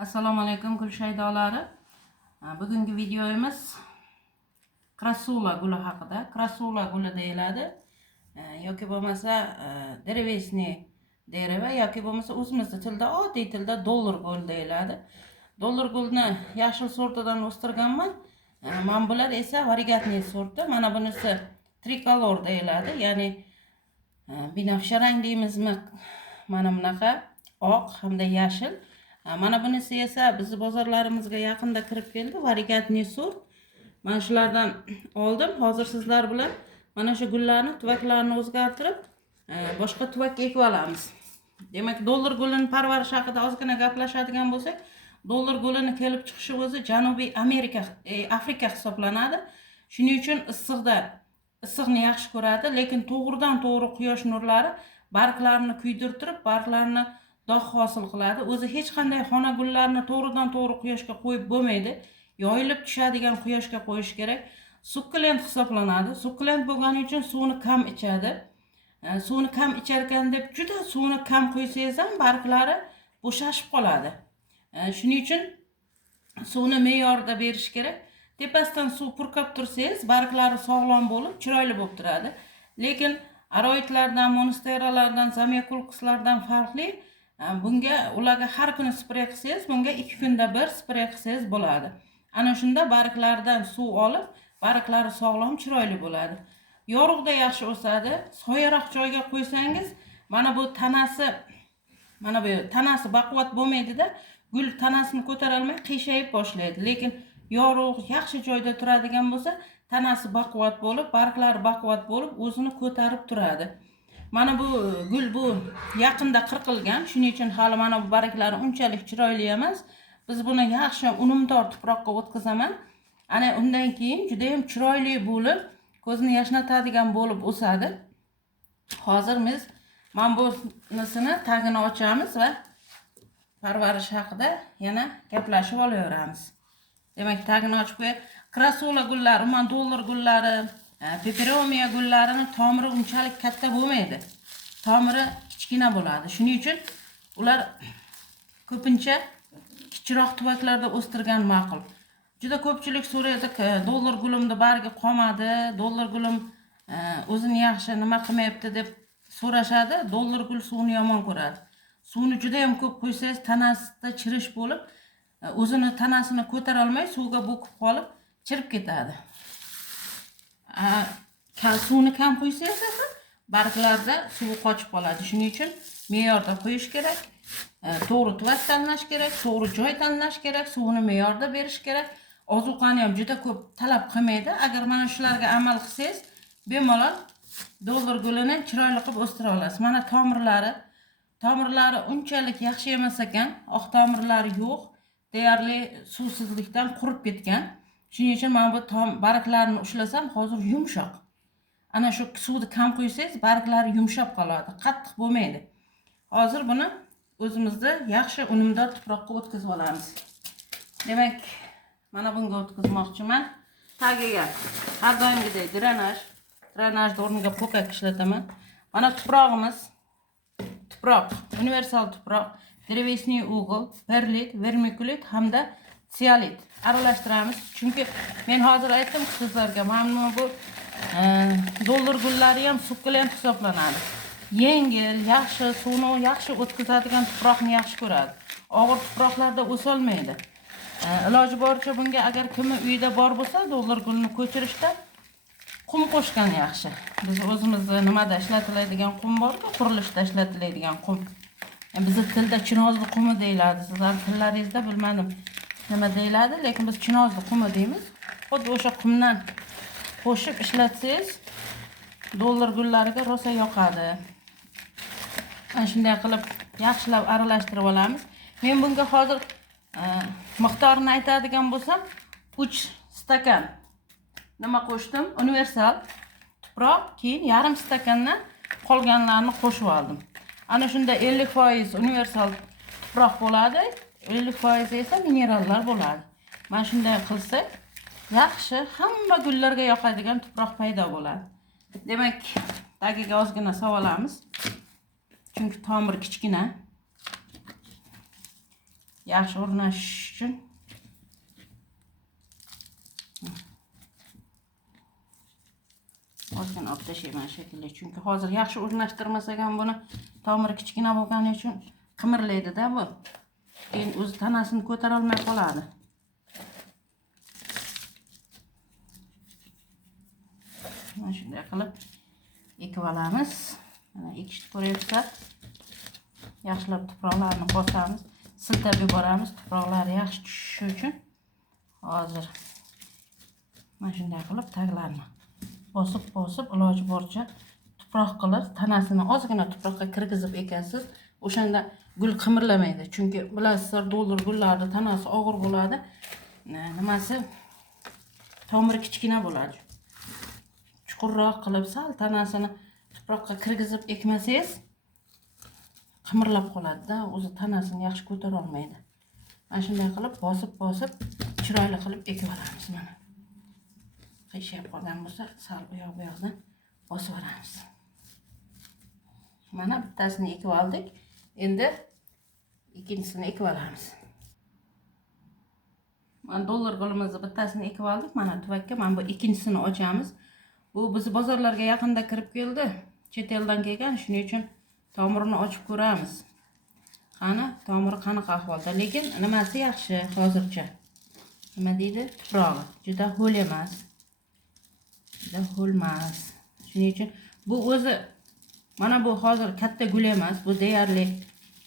Assalomu alaykum gul shaydolari. Bugungi videomiz krasula guli haqida. Krasula guli deyiladi. Yoki bo'lmasa drevesniy dereva yoki bo'lmasa o'zimizda tilda oddiy tilda dollar gul deyiladi. Dollar gulni yashil sortidan o'stirganman. Mana bular esa variegatniy sorti. Mana bunisi tricolor deyiladi. Ya'ni binafsha rang deymizmi? Mana bunaqa oq hamda yashil. Mana bunisi esa bizni bozorlarimizga yaqinda kirib keldi, variegatniy sort. Mana shulardan oldim. Hozir sizlar bilan mana shu gullarni, tuvaklarini o'zgartirib, boshqa tuvak ekib olamiz. Demak, dollar gulini parvarish haqida ozgina gaplashadigan bo'lsak, dollar gulini kelib chiqishi o'zi Janubiy Amerika, Afrika hisoblanadi. Shuning uchun issiqni yaxshi ko'radi, lekin to'g'ridan-to'g'ri quyosh nurlari barglarini kuydirtirib, barglarini dog' hosil qiladi. O'zi hech qanday xona gullarni to'g'ridan-to'g'ri quyoshga qo'yib bo'lmaydi. Yoyilib tushadigan quyoshga qo'yish kerak. Sukkulent hisoblanadi. Sukkulent bo'lgani uchun suvni kam ichadi. Suvni kam icharkan deb juda suvni kam qo'ysangiz ham barglari bo'shashib qoladi. Shuning uchun suvni me'yorida berish kerak. Tepasidan suv purkab tursangiz, barglari sog'lom bo'lib, chiroyli bo'lib turadi. Lekin aroidlardan, monsteralardan, zamyakulkuslardan farqli. Bunga ularga har kuni sprey qilsangiz, bunga 2 kunda bir sprey qilsangiz bo'ladi. Ana shunda barglaridan suv olib, barglari sog'lom, chiroyli bo'ladi. Yorug'da yaxshi o'sadi. Soyaroq joyga qo'ysangiz, mana bu tanasi baquvvat bo'lmaydi-da, gul tanasini ko'tara olmay qiyshayib boshlaydi. Lekin yorug', yaxshi joyda turadigan bo'lsa, tanasi baquvvat bo'lib, barglari baquvvat bo'lib, o'zini ko'tarib turadi. Mana bu gul bu yaqinda qirqilgan, shuning uchun hali mana bu barglari unchalik chiroyli emas. Biz buni yaxshi unumdor tuproqqa o'tkazaman. Ana undan keyin juda ham chiroyli bo'lib, ko'zni yashnatadigan bo'lib o'sadi. Hozir biz mana bunisini tagini ochamiz va parvarish haqida yana gaplashib olaveramiz. Demak, tagini ochib qo'yib, krasula gullari, umuman dollar gullari, peperomiya gullarini tomiri unchalik katta bo'lmaydi. Tomiri kichkina bo'ladi. Shuning uchun ular ko'pincha kichikroq tuvaklarda o'stirgan ma'qul. Juda ko'pchilik so'raydi, dollar gulimni bargi qolmadi, dollar gulim o'zini yaxshi nima qilmayapti deb so'rashadi. Dollar gul suvni yomon ko'radi. Suvni juda ham ko'p qo'ysangiz, tanasida chirish bo'lib, o'zini tanasini ko'tara olmay suvga bo'kib qolib, chirib ketadi. Suvni kam qo'ysangiz esa barglarda suv qochib qoladi. Shuning uchun me'yorda qo'yish kerak, to'g'ri tuvak tanlash kerak, to'g'ri joy tanlash kerak, suvni me'yorda berish kerak. Ozuqani ham juda ko'p talab qilmaydi. Agar mana shularga amal qilsangiz, bemalol dollar gulini chiroyli qilib o'stira olasiz. Mana tomirlari unchalik yaxshi emas ekan, oq tomirlari yo'q, deyarli suvsizlikdan qurib ketgan. Shuning uchun men bu barglarini ushlasam, hozir yumshoq. Ana shu suvni kam qo'ysangiz, barglari yumshab qoladi, qattiq bo'lmaydi. Hozir buni o'zimizda yaxshi unumdor tuproqqa o'tkazib olamiz. Demak, mana bunga o'tkazmoqchiman. Tagiga har doimgidek drenaj o'rniga po'kak ishlataman. Mana tuprog'imiz, universal tuproq, drevesniy o'g'il, perlit, vermikulit hamda sialit aralashtiramiz. Chunki men hozir aytdim sizlarga, mana bu dollar gullari ham sukkulent hisoblanadi. Yengil, yaxshi suvni yaxshi o'tkazadigan tuproqni yaxshi ko'radi. Og'ir tuproqlarda o'solmaydi. Iloji boricha bunga agar kimni uyida bor bo'lsa, dollar gulni ko'chirishda qum qo'shgan yaxshi. Biz o'zimizda nimada ishlatiladigan qum bor-ku, qurilishda ishlatiladigan qum. Bizning tilda chinozli qumi deyiladi. Sizlar tillaringizda bilmadim nima deyiladi, lekin biz chinozli qumi deymiz. Xuddi o'sha qumdan qo'shib ishlatsangiz, dollar gullariga rosa yoqadi. Mana shunday qilib yaxshilab aralashtirib olamiz. Men bunga hozir miqdorini aytadigan bo'lsam, 3 stakan nima qo'shdim? Universal tuproq, keyin yarim stakandan qolganlarni qo'shib oldim. Ana shunda 50% universal tuproq bo'ladi, 50% esa minerallar bo'ladi. Mana shunday qilsak, yaxshi, hamma gullarga yoqadigan tuproq paydo bo'ladi. Demak, tagiga ozgina solamiz. Chunki tomir kichkina. yaxshi o'rnashish uchun ozgina olib tashlayman shekilli. Chunki hozir yaxshi o'rnashtirmasak ham buni tomiri kichkina bo'lgani uchun qimirlaydi-da bu. Keyin o'z tanasini ko'tara olmay qoladi. Mana shunday qilib ekib olamiz. Mana ekishni ko'ryapsizlar. Yaxshilab tuproqlarni bosamiz, siltab yuboramiz tuproqlari yaxshi tushishi uchun. Hozir mana shunday qilib taglarni bosib iloji boricha tuproq qilib, tanasini ozgina tuproqqa kirgizib ekasiz. O'shanda gul qimirlamaydi. Chunki bilasizlar, doldir gullarning tanasi og'ir bo'ladi. Nimasi tomiri kichkina bo'ladi. Chuqurroq qilib sal tanasini tuproqqa kirgizib ekmasangiz qimirlab qoladi-da, o'zi tanasini yaxshi ko'tara olmaydi. Mana shunday qilib bosib chiroyli qilib ekib olamiz mana. Qiyshab qolgan bo'lsa, sal u yoqdan bosib olamiz. Mana bittasini ekib oldik. Endi ikkinchisini ekib olamiz. Mana dollar gulimizni bittasini ekib oldik. Mana tuvakka mana bu ikkinchisini ochamiz. Bu biz bozorlarga yaqinda kirib keldi. Chet eldan kelgan, shuning uchun tomirini ochib ko'ramiz. Qani, tomiri qanaqa ahvolda, lekin nimasi yaxshi hozircha. Nima deydi? Tuprog'i juda ho'l emas. Juda ho'l emas. Shuning uchun bu o'zi mana bu hozir katta gul emas, bu deyarli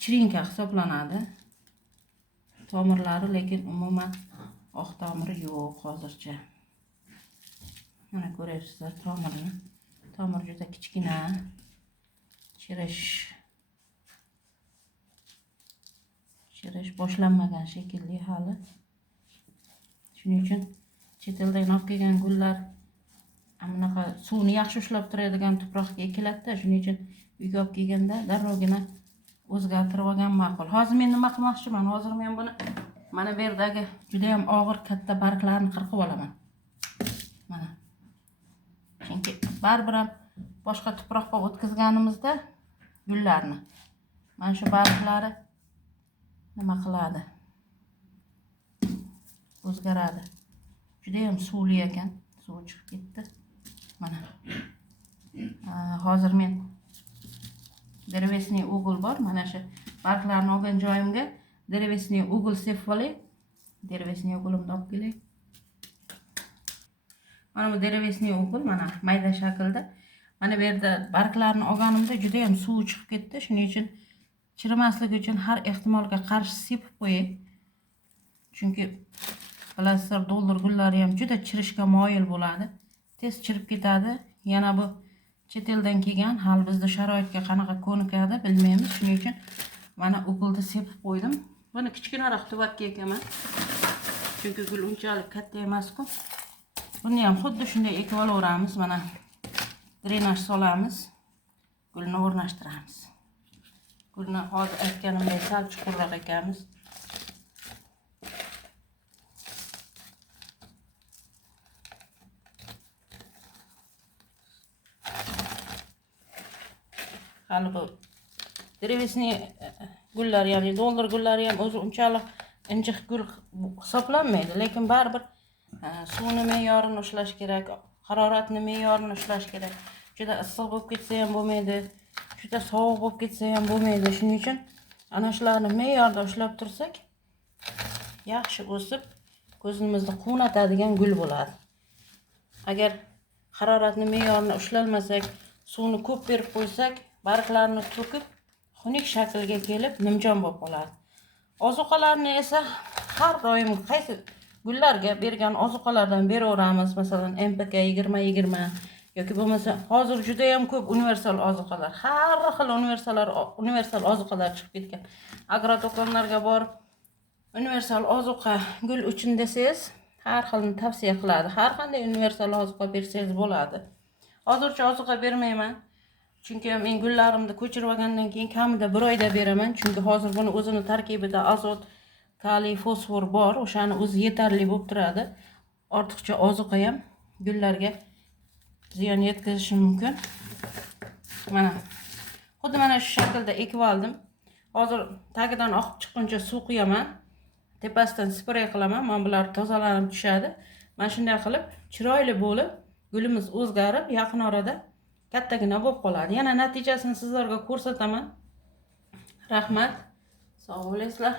chirinka hisoblanadi. Tomirlari lekin umuman oq tomiri yo'q hozircha. Mana ko'ryapsizlar tomirini. Tomir juda kichkina. Chirish boshlanmagan shekilli hali. Shuning uchun chet eldan olib kelgan gullar bunaqa suvni yaxshi ushlab turadigan tuproqqa ekiladi-da. Shuning uchun uyga olib kelganda darrovgina o'zgartirib olgan ma'qul. Hozir men nima qilmoqchiman? Hozir men buni mana bu yerdagi juda ham og'ir katta barglarni qirqib olaman. Mana. Chunki baribir ham boshqa tuproqqa o'tkazganimizda gullarni mana shu barglari nima qiladi? O'zgaradi. Juda ham suvli ekan, suv chiqib ketdi. Mana. Hozir men derevesniy ugl bor. Mana shu barglarni olgan joyimga derevesniy ugl sepib olay. Derevesniy uglimni olib kelay. Mana bu derevesniy ugl, mana mayda shaklda. Mana bu yerda barglarni olganimda juda ham suv chiqib ketdi. Shuning uchun chirimasligi uchun har ehtimolga qarshi sepib qo'yay. Chunki bilasizlar, doldir gullari ham juda chirishga moyil bo'ladi. Tez chirib ketadi. Yana bu chet eldan kelgan, hali bizning sharoitga qanaqa ko'nikadi bilmaymiz. Shuning uchun mana uglni sepib qo'ydim. Buni kichkinaroq tuvakka ekaman. Chunki gul unchalik katta emas-ku. Buni ham xuddi shunday ekib olaveramiz. Mana drenaj solamiz. Gulni o'rnashtiramiz. Gulni hozir aytganimdek sal chuqurroq ekamiz. Hali bu derevesniy gullar, ya'ni doldir gullari ham o'zi unchalik injiq gul hisoblanmaydi, lekin baribir suvni me'yorini ushlash kerak, haroratni me'yorini ushlash kerak. Juda issiq bo'lib ketsa ham bo'lmaydi, juda sovuq bo'lib ketsa ham bo'lmaydi. Shuning uchun ana shularni me'yorda ushlab tursak, yaxshi o'sib, ko'zimizni quvnatadigan gul bo'ladi. Agar haroratni me'yorini ushlalmasak, suvni ko'p berib qo'ysak, barglarni to'kib, xunuk shaklga kelib, nimjon bo'lib qoladi. Ozuqalarni esa har doim qaysi gullarga bergan ozuqalardan beraveramiz. Masalan, MPK 20-20 yoki bo'lmasa, hozir juda ham ko'p universal ozuqalar, har xil universal ozuqalar chiqib ketgan. Agrodo'konlarga borib, universal ozuqa gul uchun desangiz, har xilni tavsiya qiladi. Har qanday universal ozuqa bersangiz bo'ladi. Hozircha ozuqa bermayman. Chunki men gullarimni ko'chirib olgandan keyin kamida 1 oyda beraman. Chunki hozir buni o'zini tarkibida azot, kaliy, fosfor bor. O'shani o'zi yetarli bo'lib turadi. Ortiqcha ozuqa ham gullarga ziyon yetkazishi mumkin. Mana. Xuddi mana shu shaklda ekib oldim. Hozir tagidan oqib chiqquncha suv quyaman. tepasidan spray qilaman. Mana bular tozalanib tushadi. Mana shunday qilib chiroyli bo'lib, gulimiz o'zgarib, yaqin orada kattagina bo'lib qoladi. Yana natijasini sizlarga ko'rsataman. Rahmat. Sog' bo'linglar.